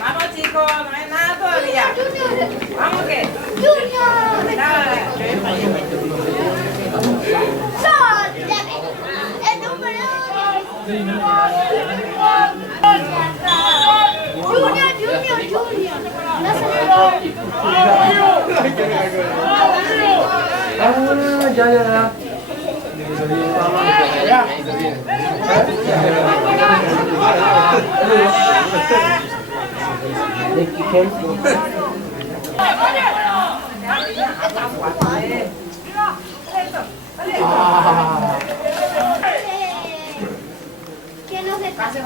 Vamos chicos, no hay nada todavía. Vamos que. Que no se pase.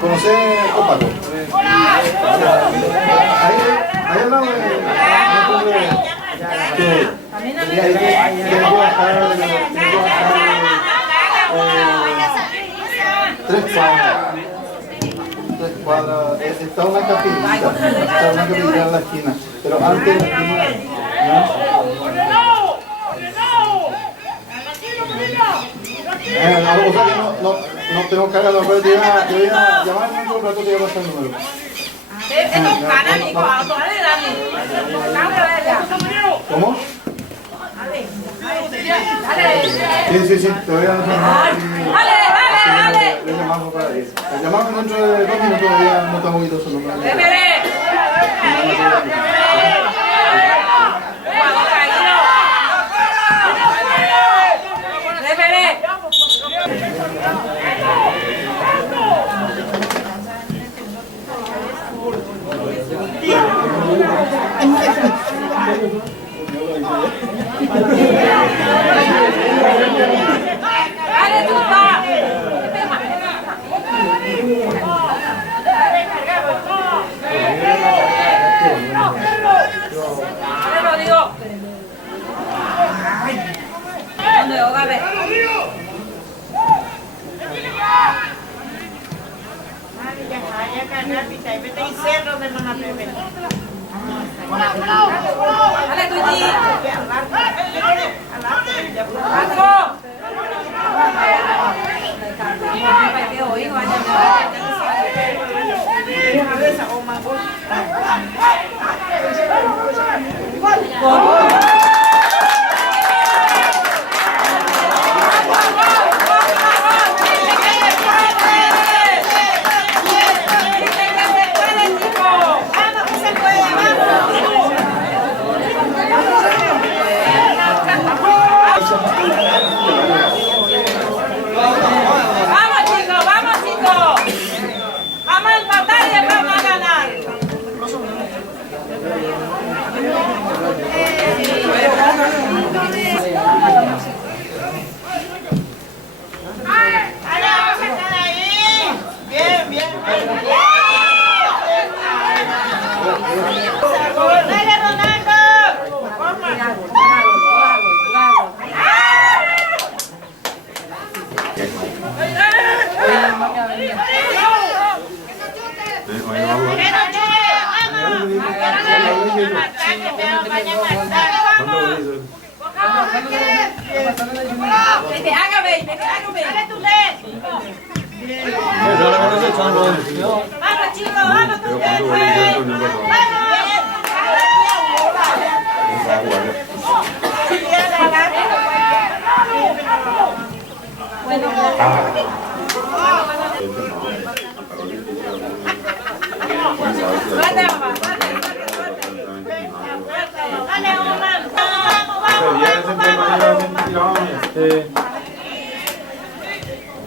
¿Conoces Copaco? Ahí al lado de 3 cuadras. 3 cuadras. Está una capilla en la esquina. Pero antes de la esquina, o sea que no tengo que hacerlo, pero yo voy a llamar en un rato, te voy a pasar el número. ¿Cómo? Sí, te voy a llamar. Dale. Le llamamos para ir. Le llamamos dentro de 2 minutos, todavía no está movido su número.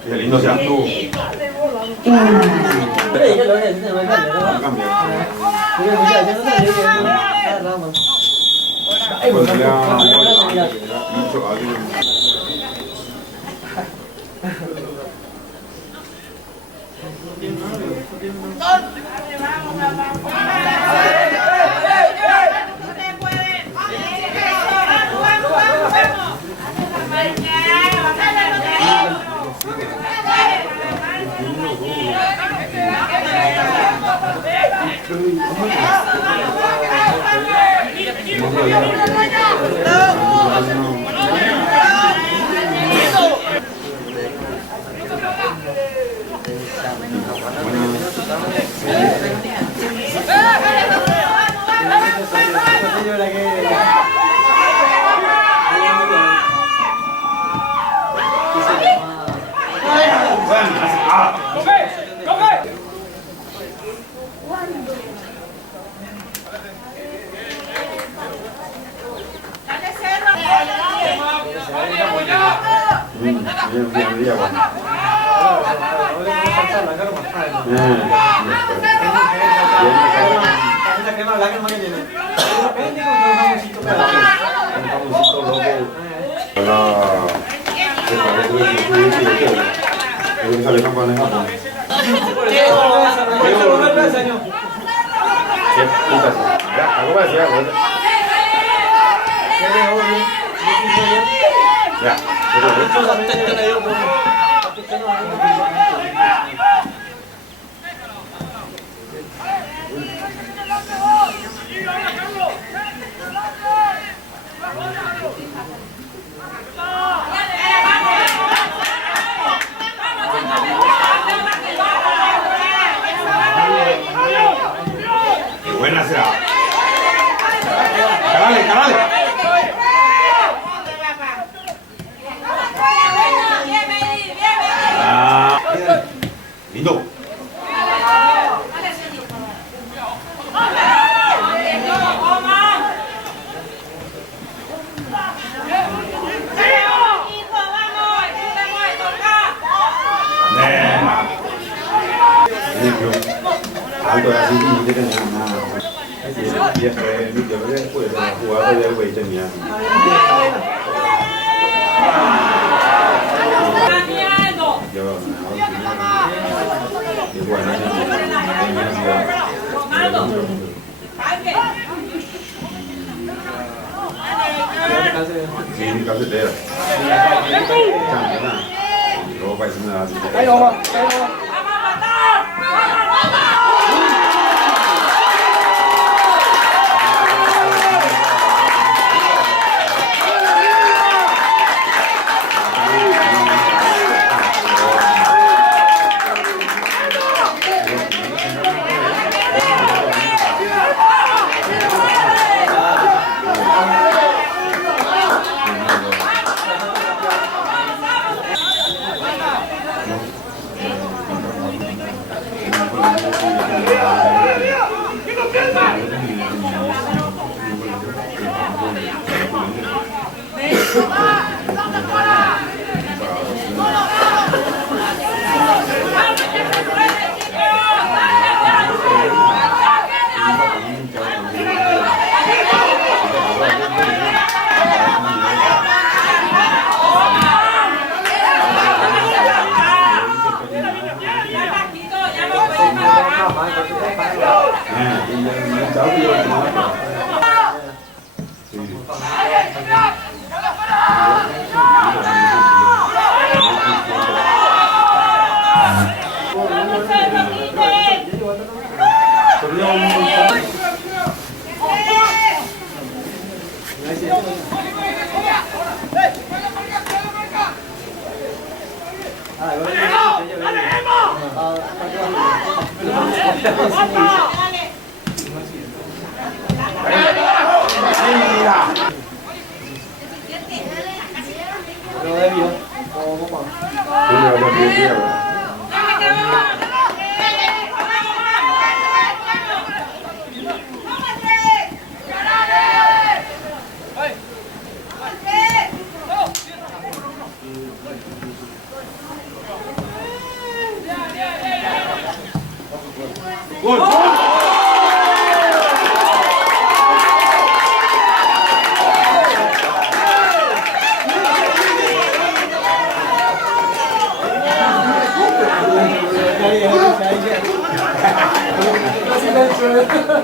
Qué lindo sea tú. Ya. ejemplo, algo así no tenía nada. Y después, yo creo que después de jugar del güey tenía. Yo, sí, cafetera. Y luego parece una así.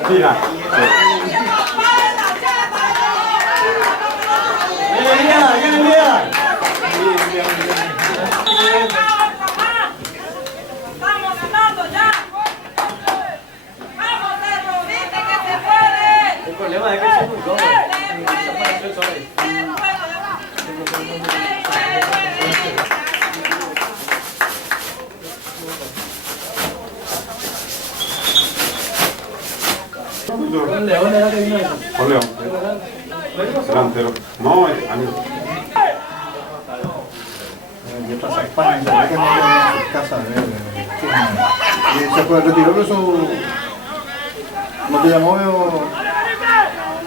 Mira. ¡Vamos ganando ya! ¡Vamos, Cerro! ¡Viste que se puede! El problema es que soy muy joven. Con León era que vino eso. Con León. Delantero. No, amigo. Yo pasé a España, sabía que no tenía sus casas. Y se fue, retiró pero su... ¿Cómo te llamó,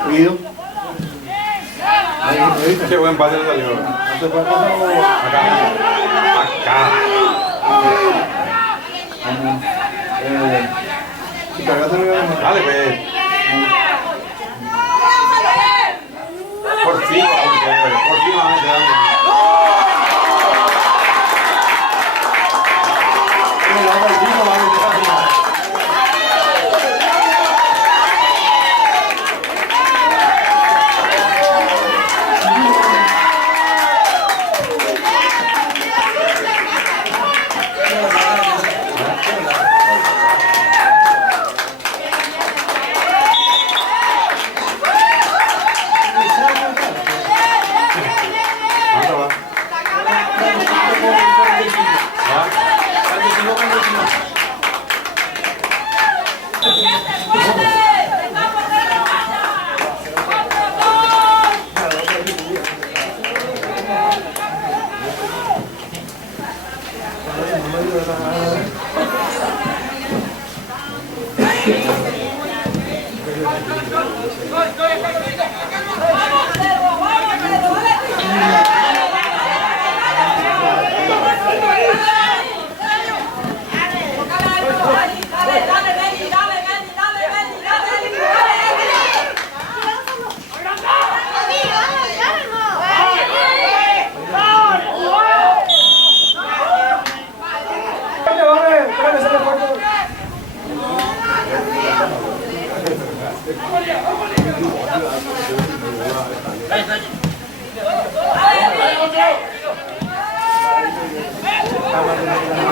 Guido? Qué buen padre salió. No se fue a Acá. Si cargaste el Dale, pues. Por fin, por fin vamos a quedar. Tama din nila.